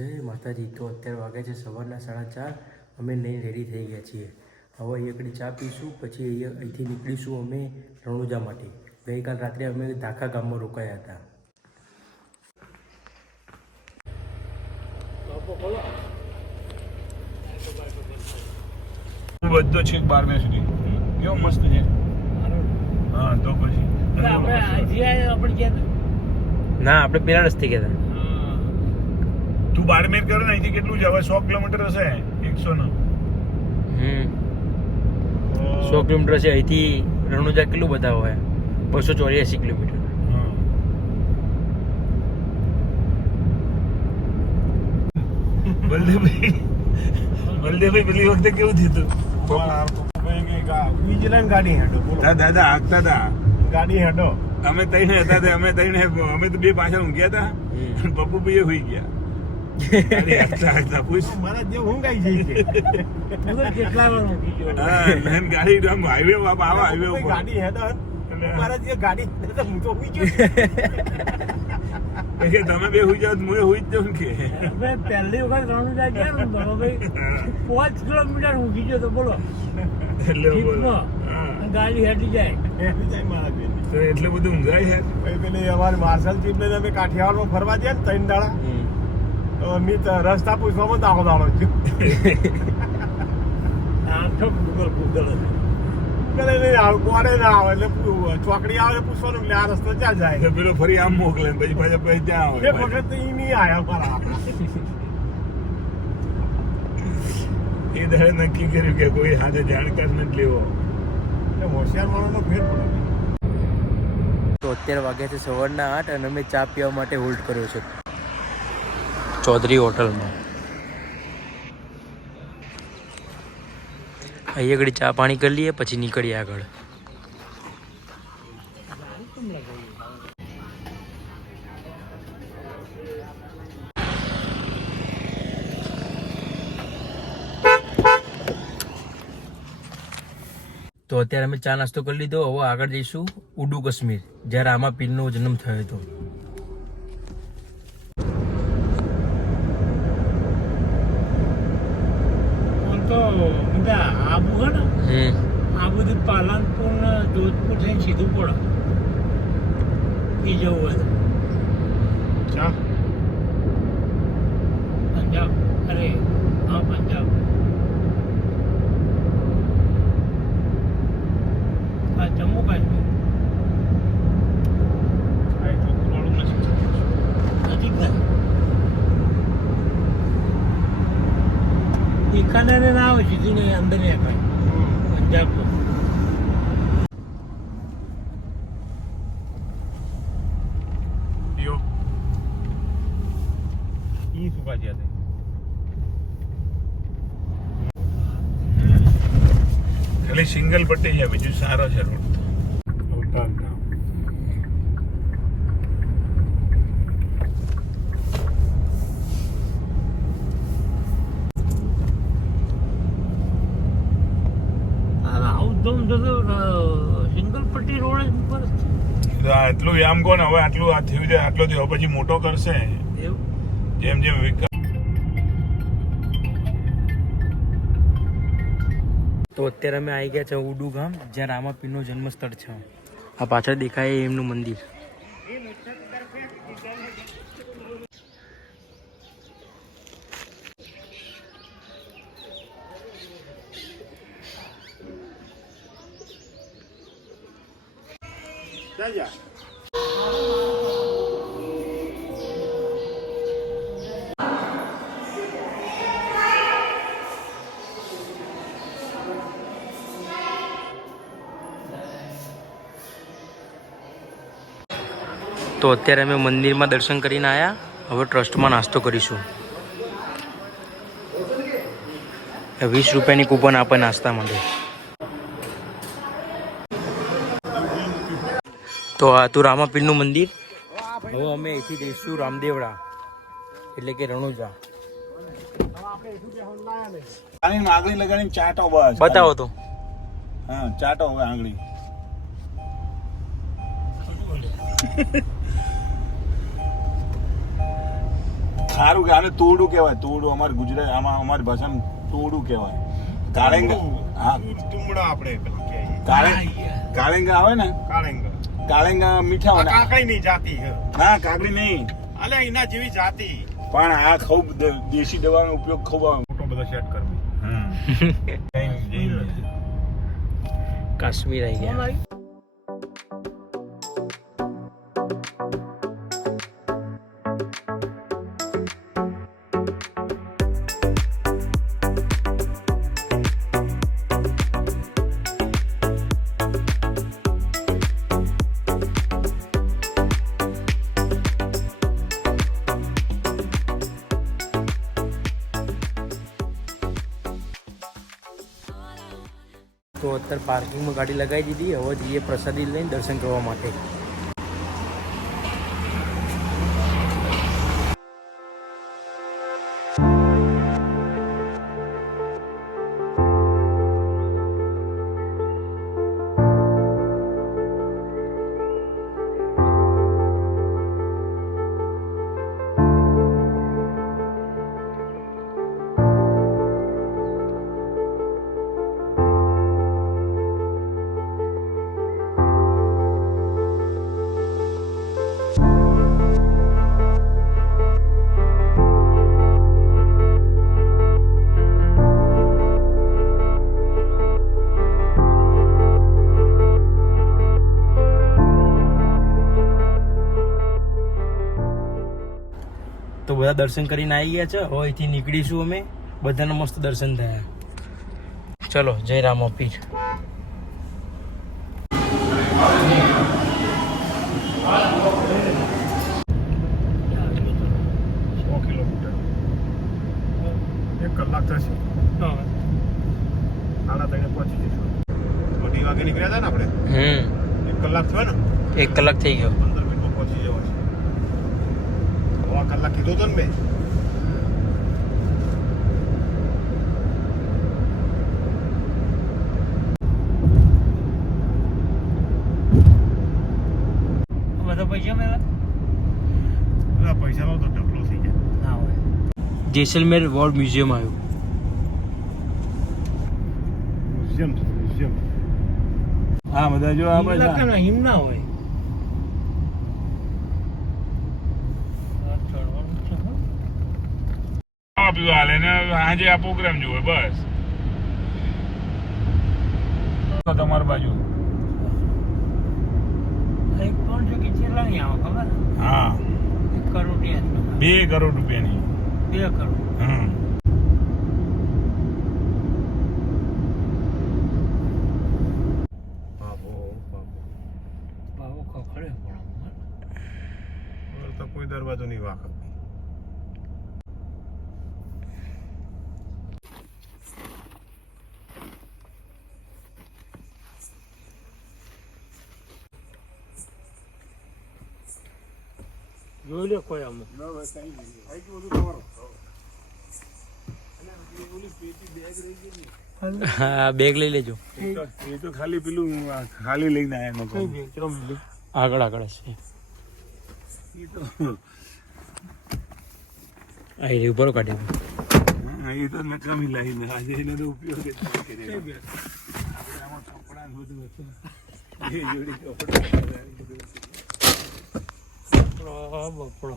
જય માતાજી. તો અત્યારે વાગે છે સવારના 4:30. અમે નહીં રેડી થઈ ગયા છીએ. હવે એકડી ચા પીશું, પછી અહીંથી નીકળીશું અમે રણુજા માટે. ગઈકાલ રાત્રે અમે ધાખા ગામમાં રોકાયા હતા. બધો છે 12 સુધી. કેવો મસ્ત છે. હા તો પછી ના, આપણે પેલા રસ્તે ગયા હતા. તું બારમેર કરે ને અહીંથી કેટલું છે? હવે 100 કિલોમીટર હશે. 100 નો 100 કિલોમીટર છે. અહીંથી રણુજા કેટલું બધા હોય? 284 કિલોમીટર. બલદેવભાઈ પેલી વખતે કેવું થયું ગાડી હેડો દાદા આગતા હતા. ગાડી હેડો અમે તઈને હતા અમે તો બે પાછળ ઊંઘ્યા હતા. પપ્પુ ભાઈ હુઈ ગયા. મારા જે ઊંઘ આવી જાય છે. કેટલા વાર ઊંઘી ગયો. ગાડી હાઈવે બાપા આવા હાઈવે ઉપર ગાડી હેડો મારા જે ગાડી હું તો હુઈ ગયો. તમે બે હુઈ જાવ હું હુઈ જ જાઉં કે પહેલી વખત રણુજા ગયા ને ભાઈ 5 કિલોમીટર ઊંઘી ગયો તો બોલો. એટલે ગાડી હેડી જાય મારા બેન તો એટલું બધું ઊંઘાય છે. પેલી અમારી માર્શલ ચીફ ને અમે કાઠિયાવાડમાં ફરવા ગયા ને 3 દાડા તો અમે રસ્તા પૂછવામાં દાખો દાડો છું. ગૂગલ નહીં આવે, કોડે ના આવે એટલે ચોકડી આવે પૂછવાનું એટલે આ રસ્તો ક્યાં જાય. પેલો ફરી આમ મોકલે પછી પાછા ત્યાં એક વખત એ નહીં આવ્યા મારા. એ દાડે નક્કી કર્યું કે કોઈ હાથે જાણકાર નથી લેવો. એટલે હોશિયાર માણસનો ફેર પડે. તો અત્યારે વાગ્યા છે સવારના 8 અને અમે ચા પીવા માટે હોલ્ડ કર્યો છે ચૌધરી હોટલમાં. અહીં આગળ ચા પાણી કરી લઈએ, પછી નીકળીએ આગળ. તો અત્યારે અમે ચા નાસ્તો કરી લીધો. હવે આગળ જઈશું ઉડુ કાશ્મીર, જ્યાં રામા પીરનો જન્મ થયો હતો. આબુ હે ને આબુથી પાલનપુર ને જોધપુર થઈને સીધું પડે એ જવું હોય ચા પંજાબ. અરે હા, પંજાબ. હા, જમ્મુ કાશ્મીર નજીક થાય. એકાને ના આવે સીધી ને અંદર ને પંજાબ તો ખાલી સિંગલ પટ્ટી છે, બીજું સારો છે રોડ. સિંગલ પટ્ટી રોડ ઉપર આટલું આમ કોને હવે આટલું આ થયું છે, આટલો થયો પછી મોટો કરશે જેમ જેમ વિકાસ. તો અત્યારે અમે આવી ગયા છે ઉડુ ગામ, જ્યાં રામાપીરનું જન્મસ્થળ છે. આ પાછળ દેખાય એમનું મંદિર. તો અત્યારે અમે મંદિરમાં દર્શન કરીને આવ્યા. હવે ટ્રસ્ટમાં નાસ્તો કરીશું. 20 રૂપિયાની કૂપન આપે નાસ્તા માટે. તો આ તું રામાપીરનું મંદિર. હવે અમે અહીંથી જઈશું રામદેવડા, એટલે કે રણુજા. આંગળી લગાડીને ચાટો બસ બતાવો તો. હા, ચાટો હવે આંગળી. સારું કે આને તોડું કહેવાય. તોડું અમાર ગુજરાત આમાં અમારી ભાષામાં તોડું કહેવાય. કાળેંગા, હા તુમડા આપણે પેલા કહીએ. કાળેંગા આવે ને, કાળેંગા. કાળેંગા મીઠા હોય ને. કાકડી ની જાતિ છે. ના કાકડી નહીં, અલે એના જેવી જાતિ. પણ આ ખૂબ દેશી દવાનો ઉપયોગ ખૂબ આવે. ફોટો બધા સેટ કરવો. કાશ્મીર આવી ગયા. તો અત્યારે પાર્કિંગમાં ગાડી લગાવી દીધી. હવે જઈએ પ્રસાદી લઈને દર્શન કરવા માટે. તો બધા દર્શન કરીને આવી ગયા છે. હવે અહીંથી નીકળીશું અમે. બધાને મસ્ત દર્શન થયા. ચલો જય રામ પીર. 100 કિલોમીટર. 1 કલાક થશે. 3:30 પહોંચી જઈશું. 2 વાગે નીકળ્યા હતા ને આપણે. 1 કલાક થયો ને. 1 કલાક થઈ ગયો. 15 મિનિટમાં પહોંચી જવા છે. 1 કલાક કીધું હતું ને મેં. બધા પૈસા મેળા બધા પૈસાનો તો ઢગલો થઈ જાય. ના હોય. જેસલમેર વોર મ્યુઝિયમ આવ્યું. મ્યુઝિયમ. હા બધા જો આપણે હિમ ના હોય. ચડવાનું છે હો. પીવા હાલે ને આજે આ પ્રોગ્રામ જોવે બસ. તો તમારી બાજુ એક 300 કે ચેલા નહીં આવે ખબર? હા 1 કરોડ યાદ 2 કરોડ રૂપિયાની. 2 કરોડ. ભાવો ખખડે પણ તો કોઈ દરવાજો નહીં વાંક. જોઈ લે કોઈ આમ. હા બેગ લઈ લેજો. એ તો ખાલી પેલું ખાલી લઈને આવ્યા કઈ મકાન. બેગ ચલો મિલી. આગળ આગળ છે. એ તો અહીં ઉપર કાઢી. હા, એ તો નકામી લાવીને આજે એનો તો ઉપયોગ જ નથી કર્યો. કઈ બેગ? આપણે આમાં કપડા ને બધું હતું. એ જોડી કપડા બપડો.